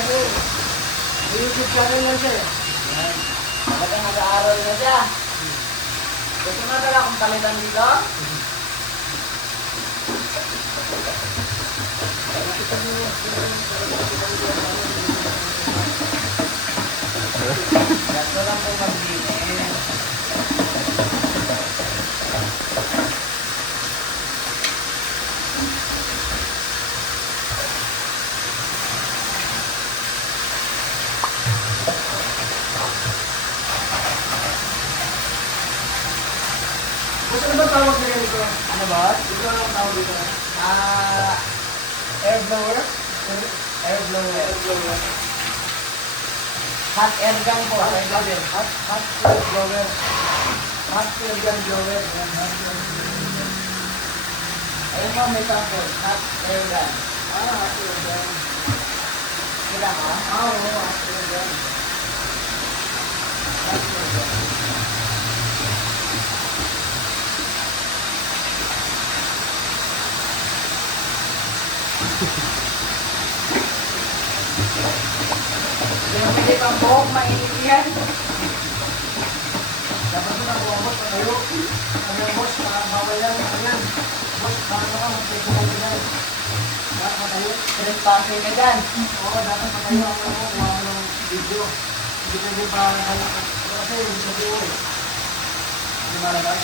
sir. YouTube channel lang siya. Yan. Talagang nag-aaral na siya. Gusto na talaga akong palitan dito? Gato lang po maglinis. Gusto na ba tawag nila dito? Ano ba? Ito ang tawag dito. Air blower? Air blower. Hot air gun po. Hot air blower. Hot air gun blower. Ayun po, may sample. Hot air gun. Hot air gun. Kita mo? Oo, hot air gun. Hot air gun. Yung pwede pang buhok, mainit yan. Dapat mo na buwabot pa tayo. Ano yung boss, bawal yan. Ano yan? Boss, baka ka, mag-take mo ka dyan. Dapat pa tayo. Trespassing ka dyan. Oo, dapat pa tayo. Ako mo, kuha mo ng video. Hindi pwede pa kayo. Kasi yung sa buo eh. Hindi malabas.